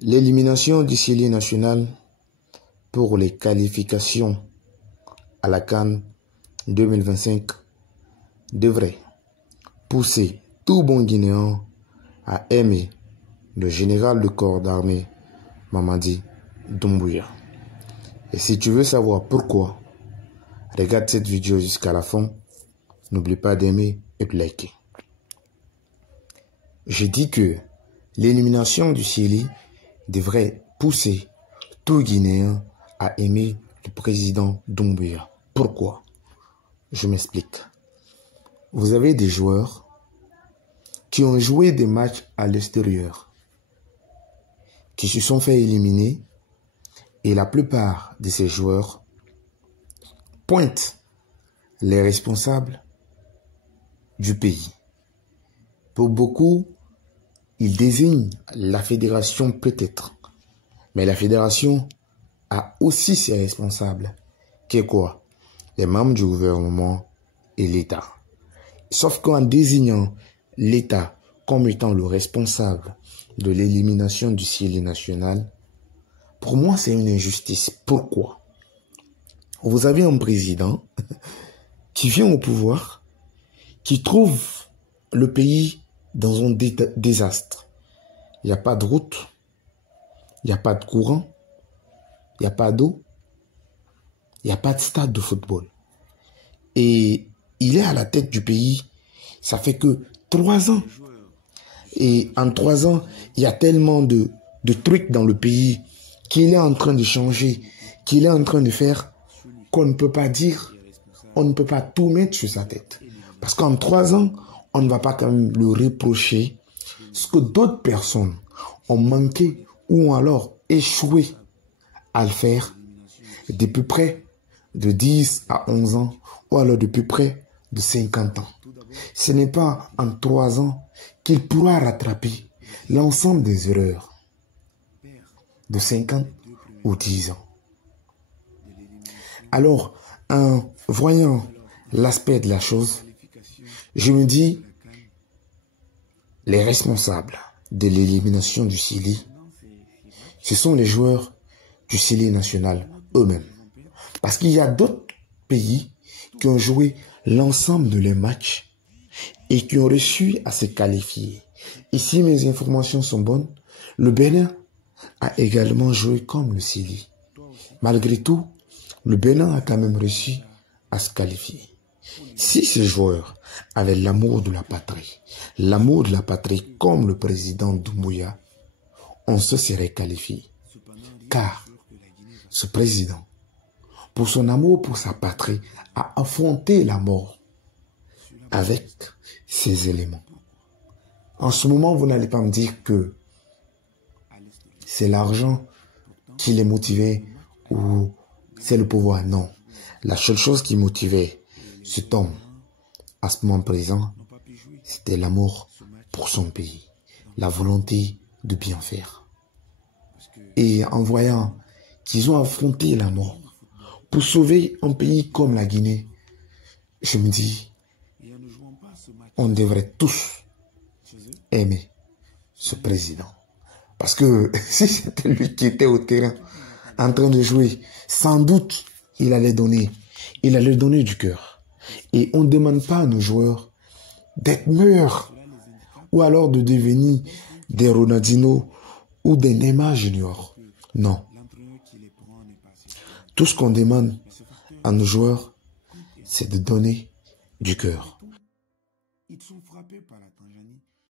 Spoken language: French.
L'élimination du Syli national pour les qualifications à la CAN 2025 devrait pousser tout bon Guinéen à aimer le général de corps d'armée Mamadi Doumbouya. Et si tu veux savoir pourquoi, regarde cette vidéo jusqu'à la fin. N'oublie pas d'aimer et de liker. Je dis que l'élimination du Syli devrait pousser tout Guinéen à aimer le président Doumbouya. Pourquoi? Je m'explique. Vous avez des joueurs qui ont joué des matchs à l'extérieur, qui se sont fait éliminer, et la plupart de ces joueurs pointent les responsables du pays. Pour beaucoup, ils désignent la fédération peut-être, mais la fédération a aussi ses responsables, qui est quoi? Les membres du gouvernement et l'État. Sauf qu'en désignant l'État comme étant le responsable de l'élimination du Syli national, pour moi c'est une injustice. Pourquoi? Vous avez un président qui vient au pouvoir, qui trouve le pays dans un désastre. Il n'y a pas de route, il n'y a pas de courant, il n'y a pas d'eau, il n'y a pas de stade de football. Et il est à la tête du pays, ça fait que 3 ans. Et en 3 ans, il y a tellement de trucs dans le pays qu'il est en train de changer, qu'il est en train de faire, qu'on ne peut pas dire, on ne peut pas tout mettre sur sa tête. Parce qu'en 3 ans, on ne va pas quand même le reprocher ce que d'autres personnes ont manqué ou ont alors échoué à le faire depuis près de 10 à 11 ans ou alors depuis près de 50 ans. Ce n'est pas en 3 ans qu'il pourra rattraper l'ensemble des erreurs de 50 ou 10 ans. Alors, en voyant l'aspect de la chose, je me dis, les responsables de l'élimination du Syli, ce sont les joueurs du Syli national eux-mêmes. Parce qu'il y a d'autres pays qui ont joué l'ensemble de les matchs et qui ont réussi à se qualifier. Et si mes informations sont bonnes, le Bénin a également joué comme le Syli. Malgré tout, le Bénin a quand même réussi à se qualifier. Si ces joueurs avaient l'amour de la patrie comme le président Doumbouya, on se serait qualifié. Car ce président, pour son amour pour sa patrie, a affronté la mort avec ses éléments. En ce moment, vous n'allez pas me dire que c'est l'argent qui les motivait ou c'est le pouvoir. Non. La seule chose qui motivait cet homme à ce moment présent, c'était l'amour pour son pays, la volonté de bien faire. Et en voyant qu'ils ont affronté la mort pour sauver un pays comme la Guinée, je me dis, on devrait tous aimer ce président. Parce que si c'était lui qui était au terrain en train de jouer, sans doute il allait donner du cœur. Et on ne demande pas à nos joueurs d'être meilleurs ou alors de devenir des Ronaldinho ou des Neymar Junior. Non. Tout ce qu'on demande à nos joueurs, c'est de donner du cœur. Ils sont frappés par la Tanzanie